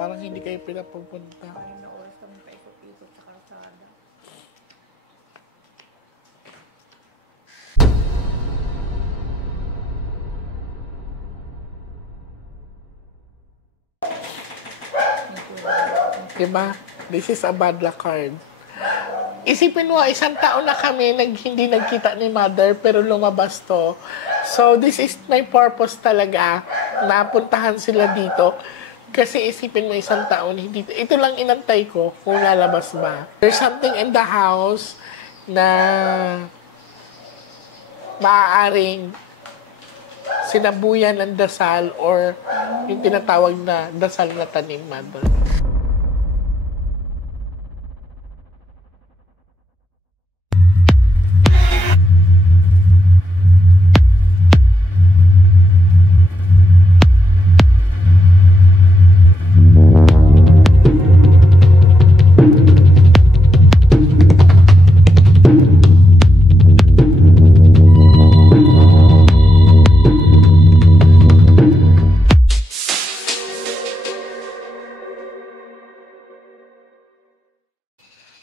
Parang hindi kayo pinapupunta. Parang na oras kami paikot-ikot sa kalsada. Diba? This is a bad luck card. Isipin mo, isang taon na kami hindi nagkita ni Mother pero lumabas to. So, this is my purpose talaga. Napuntahan sila dito. Kasi isipin mo, isang taon, ito lang inantay ko kung lalabas ba. There's something in the house na maaaring sinabuyan ng dasal or yung tinatawag na dasal na tanim, Mother.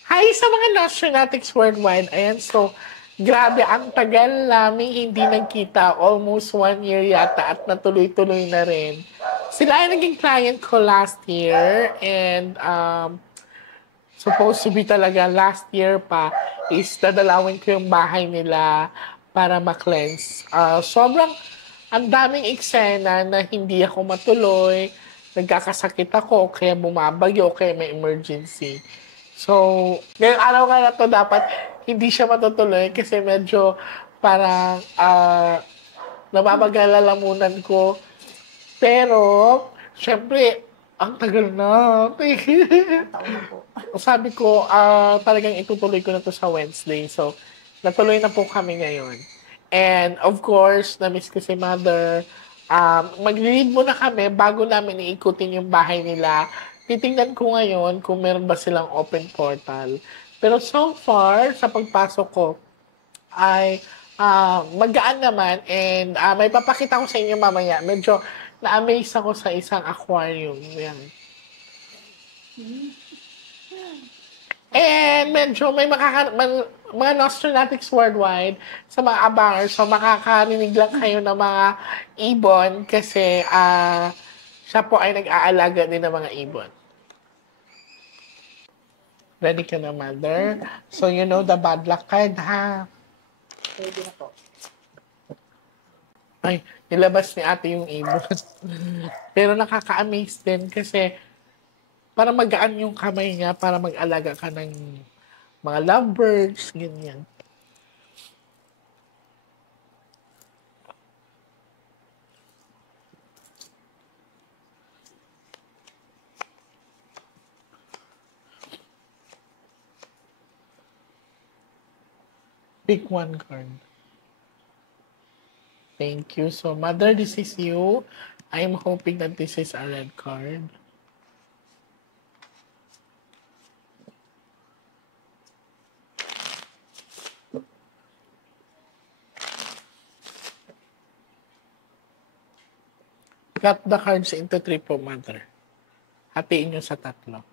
Hi sa mga Nostronatics worldwide. Ayan, so, grabe, ang tagal namin hindi nagkita. Almost 1 year yata at natuloy-tuloy na rin. Sila ay naging client ko last year and supposed to be talaga last year pa is dadalawin ko yung bahay nila para ma-cleanse. Sobrang ang daming eksena na hindi ako matuloy, nagkakasakit ako, kaya bumabagyo, kaya may emergency. So, ngayong araw nga na to dapat hindi siya matutuloy kasi medyo parang namamagala-lamunan ko. Pero, syempre, ang tagal na. Taon na po. Sabi ko, talagang itutuloy ko na to sa Wednesday. So, natuloy na po kami ngayon. And, of course, na-miss ko si Mother. Mag-lead muna kami bago namin iikutin yung bahay nila. Titingnan ko ngayon kung meron ba silang open portal. Pero so far, sa pagpasok ko, ay magaan naman. And may papakita ko sa inyo mamaya. Medyo na-amaze ako sa isang aquarium. Yan. And medyo may mga Nostronatics worldwide sa mga abangers. So makakarinig lang kayo ng mga ibon kasi siya po ay nag-aalaga din ng mga ibon. Ready ka na, Mother? So you know the bad luck card, ha? Pwede na po. Ay, nilabas ni ate yung ibon. Pero nakaka-amaze din kasi para magaan yung kamay niya para mag-alaga ka ng mga lovebirds, ganyan. Pick one card. Thank you. So, Mother, this is you. I'm hoping that this is a red card. Cut the cards into 3 po, Mother. Hatiin nyo sa 3.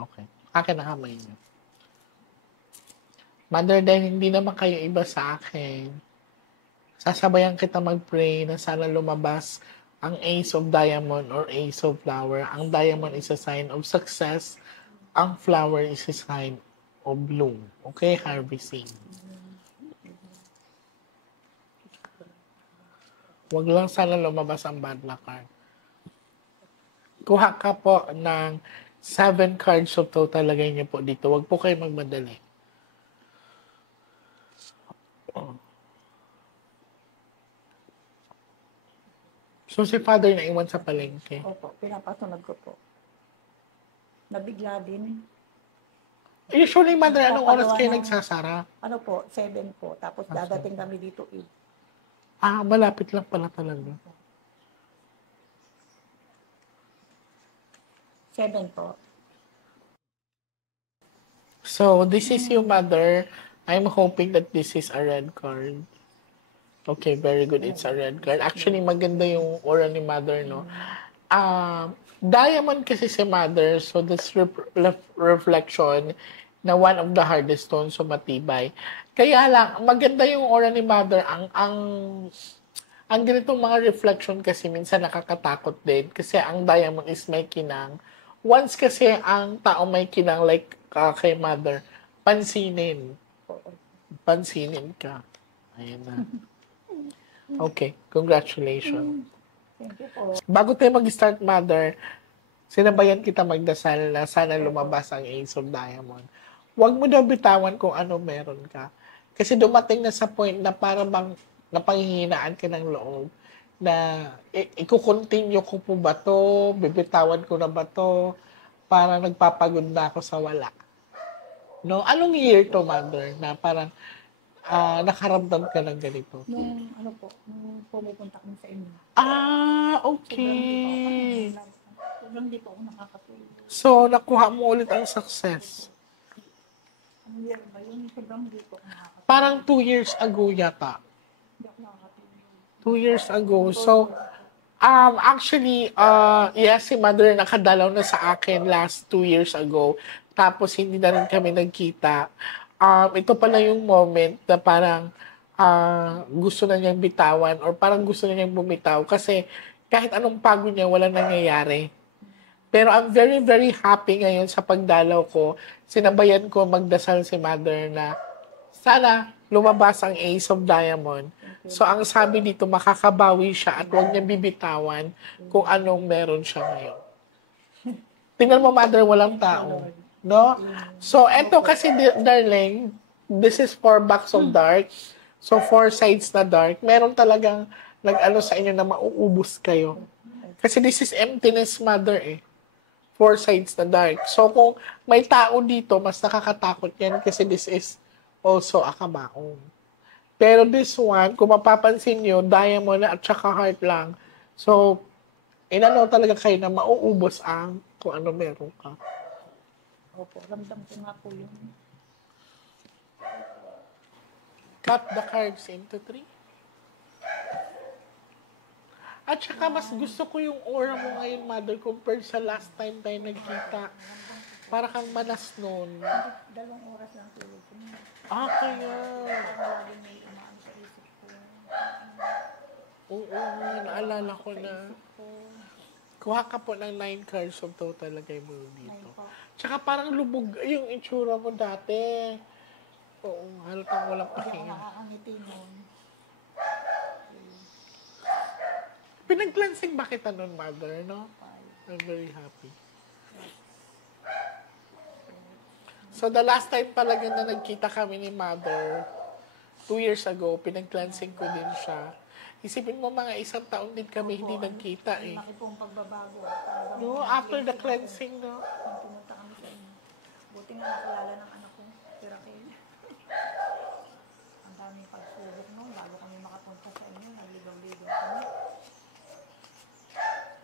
Okay. Akin na kamay nyo. Mother, dahil hindi naman kayo iba sa akin, sasabayan kita mag-pray na sana lumabas ang Ace of Diamond or Ace of Flower. Ang diamond is a sign of success. Ang flower is a sign of bloom. Okay, harvesting. Huwag lang sana lumabas ang bad luck card. Kuha ka po ng 7 cards of total. Lagay niyo po dito. Huwag po kayo magmadali. So, si Father na iwan sa palengke. Opo, pinapasunod ko po. Nabigla din. Usually, Mother, anong oras kayo nagsasara? Ano po, 7 po. Tapos dadating kami dito 8. Malapit lang pala talaga. 7 po. So, this is your Mother. I'm hoping that this is a red card. Okay, very good. It's a red card. Actually, maganda yung aura ni Mother, no? Diamond kasi si Mother, so this reflection na one of the hardest stones, so matibay. Kaya lang, maganda yung aura ni Mother. Ang ganitong mga reflection kasi minsan nakakatakot din kasi ang diamond is may kinang. Once kasi ang tao may kinang like kay Mother, pansinin. Pansinin ka. Ayun na. Okay, congratulations. Thank you po. Bago tayo mag-start, Mother, sinabayan kita magdasal na sana lumabas ang Ace of Diamond. Huwag mo daw bitawan kung ano meron ka. Kasi dumating na sa point na para bang napanghihinaan ka ng loob na iko-continue ko po ba to, bibitawan ko na ba to, para nagpapagod na ako sa wala. No? Anong year to, Mother, na parang nakaramdam ka ng ganito? Nung ano po, nung pumupunta kami sa inyo. Okay. Sobrang di pa ako nakakatulog. So, nakuha mo ulit ang success. Ang year ba yun? Sobrang di pa ako nakakatulog. Parang 2 years ago yata. Hindi ako nakakatulog. 2 years ago. So, actually, yes, si Mother nakadalaw na sa akin last 2 years ago. Tapos, hindi na rin kami nagkita. Ito pala yung moment na parang gusto na niyang bitawan or parang gusto na niyang bumitaw kasi kahit anong pagod niya, walang nangyayari. Pero I'm very, very happy ngayon sa pagdalaw ko. Sinabayan ko magdasal si Mother na sana lumabas ang Ace of Diamond. So, ang sabi dito, makakabawi siya at huwag niya bibitawan kung anong meron siya ngayon. Tingnan mo, Mother, walang tao. No? So, eto kasi, darling, this is 4 box of dark. So, 4 sides na dark. Meron talagang nag-ano sa inyo na mauubos kayo. Kasi this is emptiness, Mother, eh. 4 sides na dark. So, kung may tao dito, mas nakakatakot yan kasi this is also a kamaong. Pero this one, kung mapapansin nyo, diamond at saka heart lang. So, inano talaga kayo na mauubos ang kung ano meron ka. Opo, ramdam ko nga po yun. Cut the cards into 3. At saka mas gusto ko yung aura mo ngayon, Mother, compared sa last time tayo nagkita. Para kang manas noon. 2 oras lang tulog ko. Kaya. Lagi may umaan sa isip ko. Oo, naalala ko na. Kuha ka po ng 9 cards of total, lagay mo dito. Tsaka parang lubog yung itsura mo dati. Oo, halatang walang Hindi ako pahinga. nakakangiti nun. Pinag-cleansing ba kita nun, Mother, no? I'm very happy. So, the last time talaga na nagkita kami ni Mother, 2 years ago, pinag-cleansing ko din siya. Isipin mo, mga 1 taon din kami hindi nagkita, eh. Laki pong pagbabago. No, after the cleansing, no? Nung pumunta kami sa inyo. Buti nga nakilala ng anak ko, si Raquel. Ang daming pagsubok nun, bago kami makapunta sa inyo, nagligaw-ligaw kami.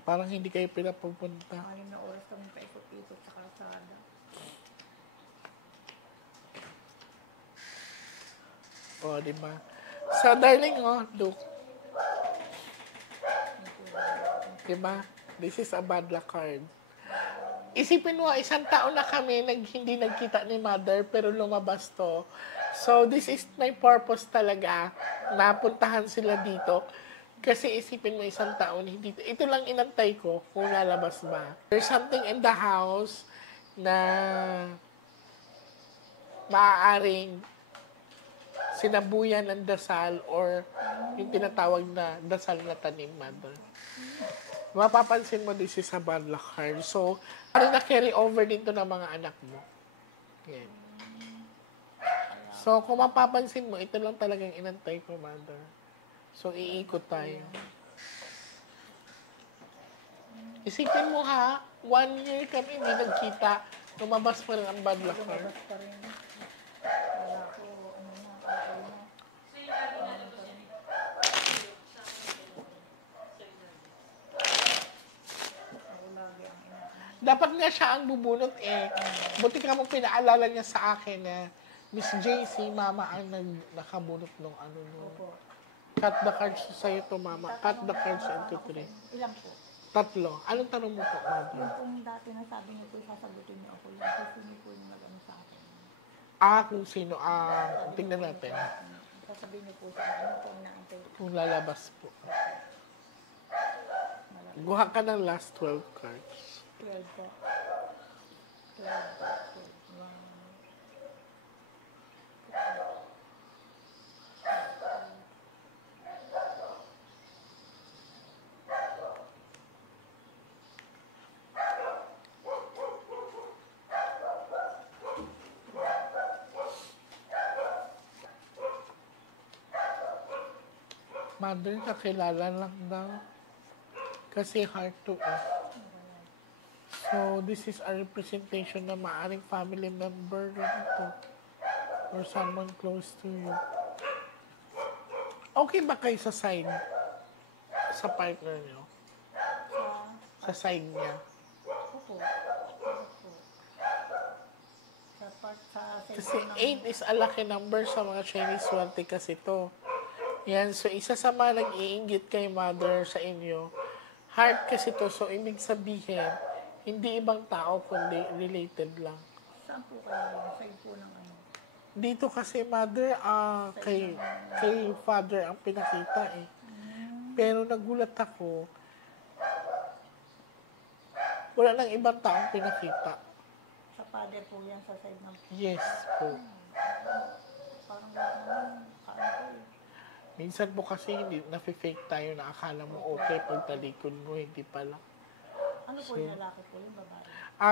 Parang hindi kayo pinapupunta. Malim na oras kami paikot-ikot sa kalsada. O, di ba? So, darling, look. Di ba? This is a bad luck card. Isipin mo, 1 taon na kami hindi nagkita ni Mother, pero lumabas to. So, this is my purpose talaga. Napuntahan sila dito. Kasi isipin mo, 1 taon, ito lang inantay ko kung lalabas ba. There's something in the house na maaaring sinabuyan ng dasal or yung tinatawag na dasal na tanim, Mother. Mapapansin mo, this is a bad luck card. So, parang na-carry over din to ng mga anak mo. Yan. So, kung mapapansin mo, ito lang talagang inantay ko, Mother. So, iikot tayo. Isipin mo ha, 1 year kami hindi nagkita. Lumabas pa rin ang bad luck card. Lumabas pa rin. Kala ko, ano na, okay na. Ako lagi ang ina. Dapat nga siya ang bubunot eh. Buti ka mo pinaalala niya sa akin na Miss JC, Mama ang nakabunot nung ano no. Opo. Cut the cards sa'yo to, mama. Cut the cards into 3. Ilan po? 3. Anong tanong mo po, mother? Yung pong dati na sabi niyo po, sasagutin niyo ako. Yung gusto niyo po yung nag-ano sa akin. Kung sino. Tingnan natin. Sasabihin niyo po sa akin, ano po ang naantay. Kung lalabas po. Guha ka ng last 12 cards. 12 po. 12 po. 1. Mother, kakilala lang daw. Kasi hard to So, this is a representation na maaring family member ito. Or someone close to you. Okay ba kayo sa side? Sa partner niyo? Sa side niya? Opo. Sa part sa Kasi 8 is a lucky number sa mga Chinese swerte kasi to. Yan, so isa sa mga nag-iinggit kay mother sa inyo, heart kasi to, so ibig sabihin, hindi ibang tao, kundi related lang. Saan po kayo? Side po ng ano? Dito kasi mother, kay father ang pinakita eh. Pero nagulat ako, wala nang ibang taong pinakita. Sa father po yan, sa side ng... Yes po. Parang kaano po eh. Minsan po kasi hindi na-fake tayo na akala mo okay pag talikod mo, hindi pala. Ano po yung lalaki po, yung babae?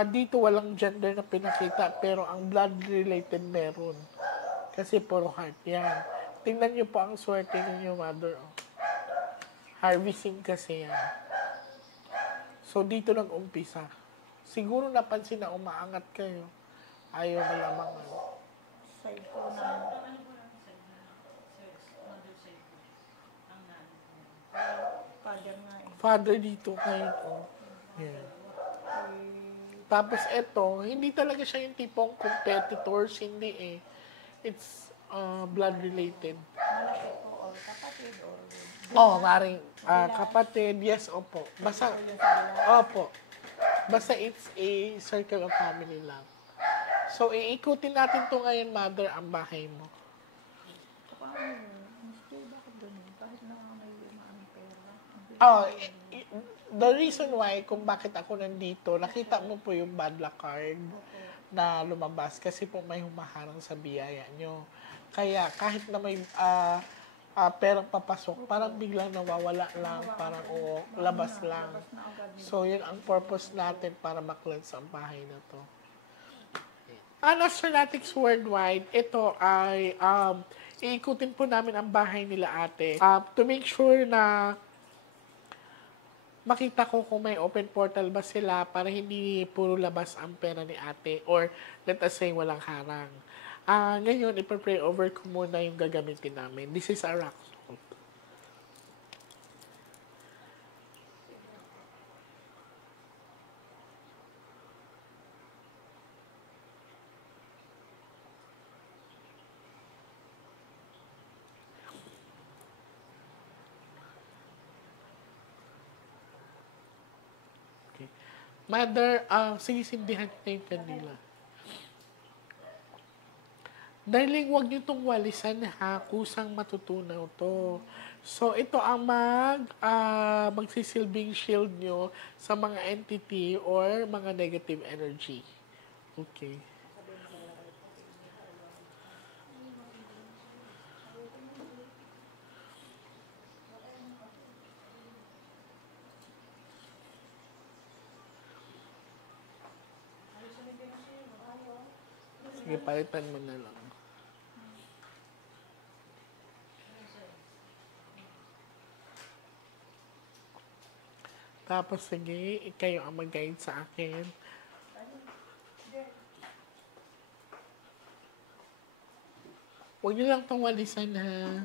Dito walang gender na pinakita, pero ang blood-related meron. Kasi puro heart yan. Tingnan niyo po ang swerte ninyo, mother. Harvesting kasi yan. So, dito nag-umpisa. Siguro napansin na umaangat kayo. Ayaw na lamang. Side po ng... Father nga eh. Father dito kayo. Yan. Tapos eto, hindi talaga siya yung tipong competitors, hindi eh. It's blood related. Malaki po, or kapatid, or... Maring kapatid, yes, opo. Basta, opo. Basta it's a circle of family lang. So, iikutin natin to ngayon, mother, ang bahay mo. Paano yun? Bakit ganun? Kahit na may maaming pera. The reason why kung bakit ako nandito, nakita mo po yung bad luck card na lumabas kasi po may humaharang sa biyaya nyo. Kaya kahit na may perang papasok, parang biglang nawawala lang, parang labas lang. So, yun ang purpose natin para ma-cleanse ang bahay na to. Astronauts Worldwide, ito ay iikutin po namin ang bahay nila ate to make sure na makita ko kung may open portal ba sila para hindi puro labas ang pera ni ate or let us say walang harang. Ngayon, ipapray over ko muna yung gagamitin namin. This is a rock salt. Okay. Mother, sinisindihan ko na yung kanila. Darling, huwag niyo itong walisan ha. Kusang matutunaw to. So, ito ang magsisilbing shield nyo sa mga entity or mga negative energy. Okay. Sige, palitan mo na lang. Tapos, sige, kayo ang mag-guide sa akin. Huwag niyo lang itong walisan, ha?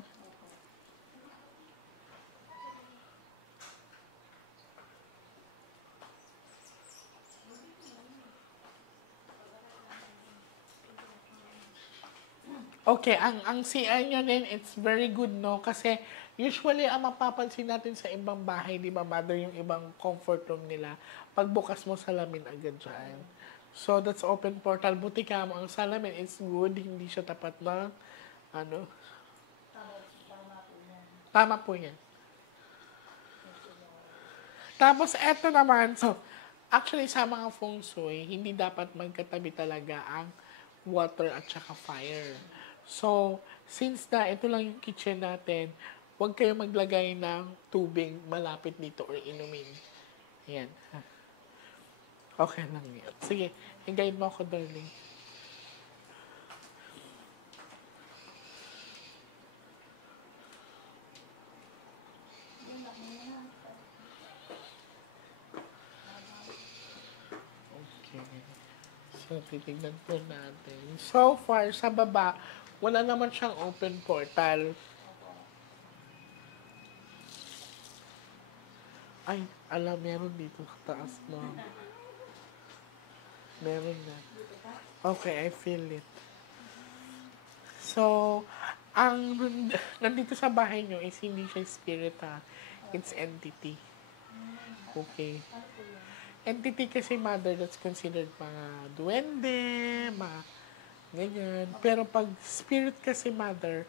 Okay, ang CR nyo din, it's very good, no? Kasi usually, ang mapapansin natin sa ibang bahay, di ba, mother, yung ibang comfort room nila, pagbukas mo salamin agad dyan. So, that's open portal. Buti ka mo, ang salamin is good, hindi siya tapat na, ano, tama po yan. Tapos, eto naman, so, actually, sa mga feng shui, hindi dapat magkatabi talaga ang water at saka fire. So, since na ito lang yung kitchen natin, huwag kayo maglagay ng tubig malapit dito or inumin. Ayan. Okay lang yan. Sige, i-guide mo ako, darling. Okay. So, titignan po natin. So far, sa baba, wala naman siyang open portal. Ay, meron dito sa taas mo. Meron na. Okay, I feel it. So, ang nandito sa bahay nyo is hindi siya spirit, ha. It's entity. Okay. Entity kasi, mother, that's considered mga duwende, mga ganyan. Pero pag spirit kasi, mother,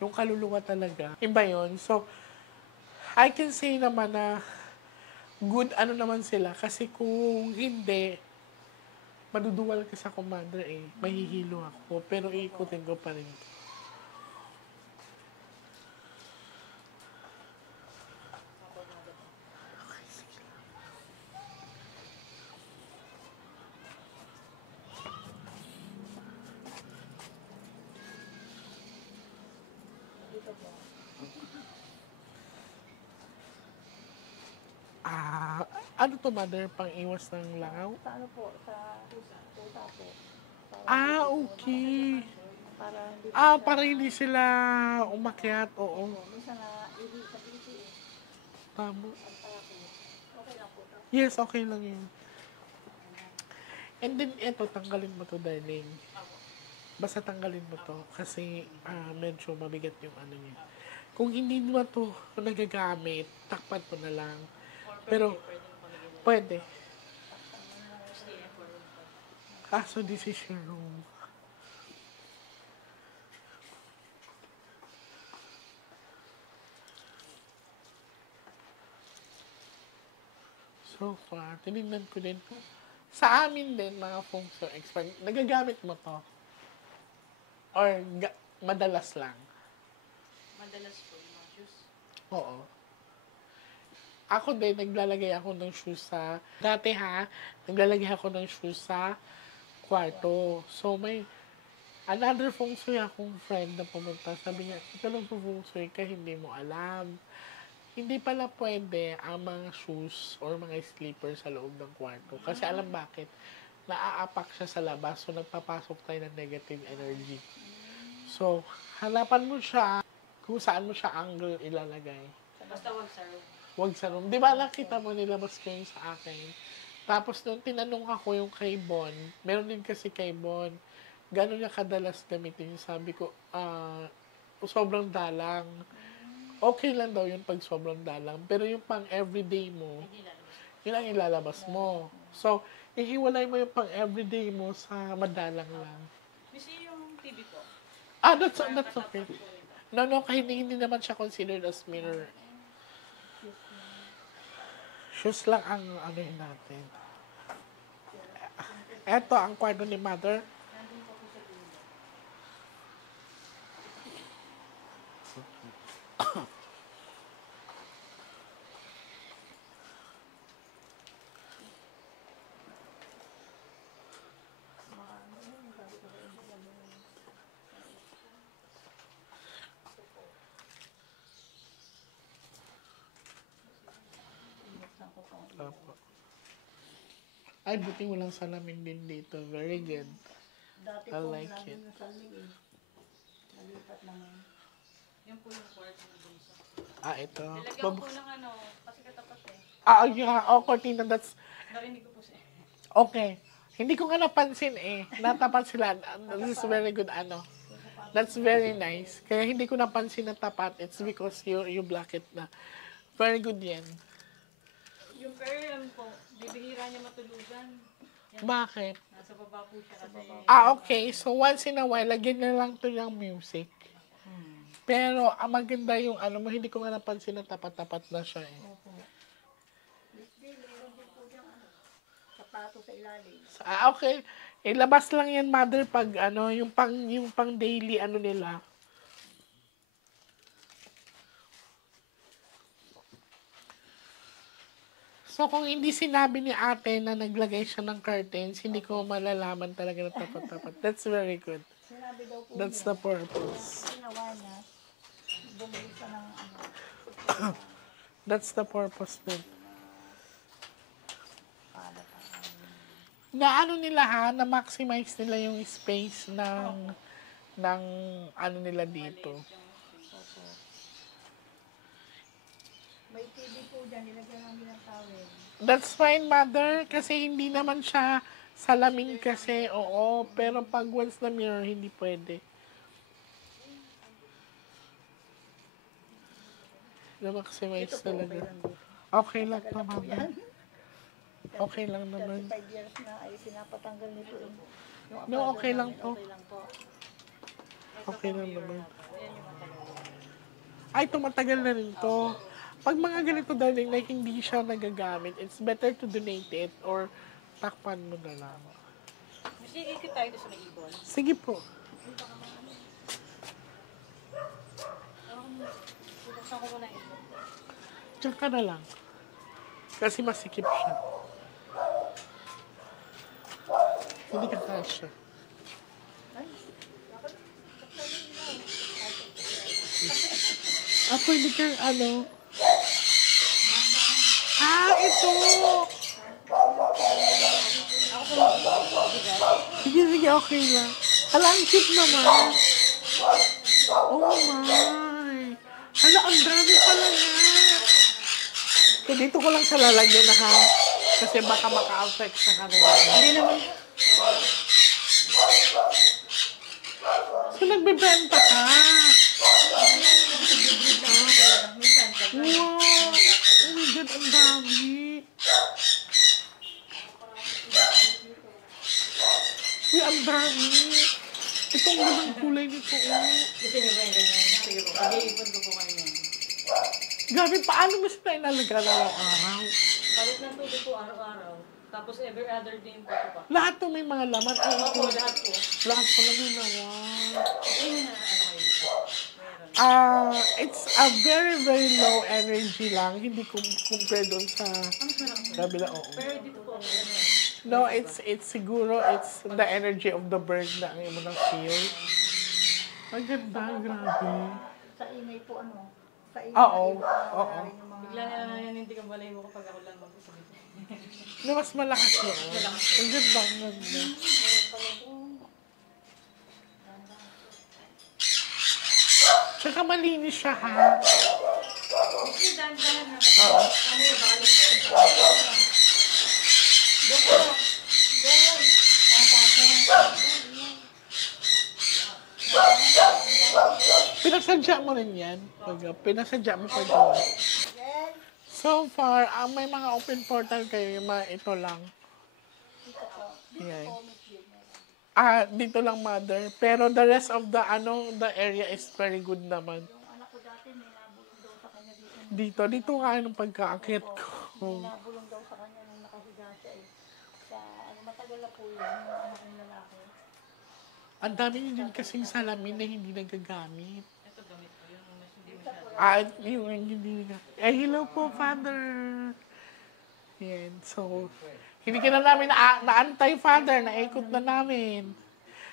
yung kaluluwa talaga, iba yun. So, I can say naman na good ano naman sila. Kasi kung hindi, maduduwal ka sa commander eh. Mahihilo ako. Pero iikutin ko pa rin. Ano to, mother? Pang iwas ng langaw? Sa ano po, sa pusa po. Okay. Para Para hindi sila umakyat. Oo. minsan na sa biti eh. Tama. Okay lang po. Yes, okay lang yun. And then, eto, tanggalin mo to, darling. Basta tanggalin mo to. Kasi, medyo mabigat yung ano niya. Kung hindi mo to nagagamit, takpan mo na lang. Pero, pwede. So this is your room. So far, tinignan ko din. Sa amin din, mga feng shui expert, nagagamit mo to? Or madalas lang? Madalas po yung mga shoes. Oo. Ako din, naglalagay ako ng shoes sa... Dati naglalagay ako ng shoes sa kwarto. So, may another feng shui akong friend na pumunta. Sabi niya, ito lang po feng shui ka, hindi mo alam. Hindi pala pwede ang mga shoes or mga sleepers sa loob ng kwarto. Kasi alam bakit? Naaapak siya sa labas, so nagpapasok tayo ng negative energy. So, hanapan mo siya kung saan mo siya angle ilalagay. Basta wag sa room. Huwag sa room. Di ba nakita mo nilabas ko yung sa akin? Tapos nung tinanong ako yung kay Bon, meron din kasi kay Bon, gano'n niya kadalas gamitin. Sabi ko, sobrang dalang. Okay lang daw yun pag sobrang dalang. Pero yung pang everyday mo, yun ang ilalabas mo. So, ihiwalay mo yung pang everyday mo sa madalang lang. Kasi yung TV po. That's okay. No, kahit hindi naman siya considered as mirror. Shoes lang ang ano yun natin. Eto, ang kwarto ni mother. Opo. Ay, buti walang salamin din dito. Very good. Dati I po, like lagi it. yung saling eh. Nalipat naman. Yung po yung kwarto ng bunso. Ito. Nilagyan ko po ng ano, kasi katapat eh. Yeah. Cortina, that's... Narinig ko po siya. Okay. Hindi ko nga napansin eh. Natapat sila. This is very good, ano. That's very nice. Kaya hindi ko napansin na tapat. It's because you block it na. Very good yan. Yung Pearl po, bibihira niya matulugan. Bakit? Nasa baba po siya kasi. Okay. So, once in a while, lagyan na lang to ng music. Pero, ang maganda yung ano mo, hindi ko nga napansin na tapat-tapat na siya eh. Opo. Meron din po diyang sapato sa ilalim. Okay. Ilabas lang yan, mother, pag ano, yung pang daily ano nila. So, kung hindi sinabi ni ate na naglagay siya ng curtains, hindi ko malalaman talaga na tapat-tapat. That's very good. Sinabi daw po That's niya, the purpose. ginawa niya, bumili siya ng That's the purpose din. para Na ano nila ha, na maximize nila yung space ng ano nila dito. may TV po dyan, nilagyan namin ng towel. That's fine, mother, kasi hindi naman siya salamin kasi, oo, pero pag once na mirror, hindi pwede. Na maximize talaga. Okay lang naman. Okay lang naman. 35 years na ay pinapatanggal nito yung No, okay lang to. okay lang po. Okay lang naman. Ay, tumatagal na rin to. Pag mga ganito, darling, like hindi siya nagagamit, it's better to donate it or takpan mo na lang. Mas ikikit tayo doon sa may ibon. Sige po. Bubuksan ko muna yung ibon. Diyan ka na lang. Kasi masikip siya. Hindi ka kasya. Pwede kang ano? Ito! Sige, okay lang. Hala, ang cute naman. Oh my! Hala, ang dami pala nga. So, dito ko lang siya lalagyan na ha. Kasi baka maka-affect sa kanila. Hindi naman. So, nagbebenta ka. Wow! Oh my God, ang dami. Uy, ang dami. Ito ang magandang kulay nito. Gusto niyo ba yung ganyan? Sige po. Pag-iipon ko po kayo yan. Gabi, paano mo sila inalagaan araw-araw? Palit ng tubig po araw-araw. Tapos every other day po pa. Lahat to may mga laman. Ay, Opo, lahat po. lahat pala may laman. Ayun na, ano kayo dito? It's a very, very low energy lang. Hindi compare doon sa kabila. Oo. Pero dito po, ano, No, it's siguro, it's the energy of the bird na ang imo na feel. Ang ganda, grabe. Sa ingay po ano, sa ingay. Oo, yung oo. mga- bigla na lang yan, hindi ka balay mo kapag ako lang mag-isa. Na mas malakas yun. Ang ganda, ang ganda. Tsaka malinis siya, ha? Kasi dahan-dahan na. Oo. Ano yung baka lang. Pinasadya mo rin yan. Pinasadya mo pa doon. So far, may mga open portal kayo, yung mga ito lang. Yan. Dito lang, mother. Pero the rest of the area is very good naman. Yung anak ko dati, may nabulong daw sa kanya dito. Dito nga yung pagkaakit ko. May nabulong daw sa kanya nung nakahiga siya eh. Sa, matagal na po yun, yung anak kong lalaki. Ang dami nyo din kasing salamin na hindi nagagamit. Ito gamit ko yun. Mas hindi masyado. Yung hindi na. Hello po, Father. Yan. So, hindi ka na namin na-antay, Father. Naikot na namin.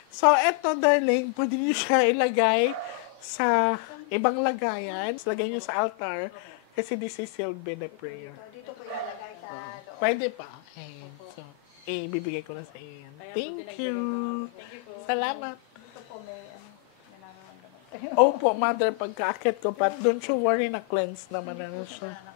So, eto, darling, pwede niyo siya ilagay sa ibang lagayan. Lagay niyo sa altar kasi this is sealed by the prayer. So, dito po ilalagay sa loob. Pwede pa. Ayan. So, bibigay ko na sa iyo yan. Thank you. Salamat. Dito po may, may nararamdaman. Opo, Mother, pagka-akit ko pa, don't you worry na cleanse naman na siya.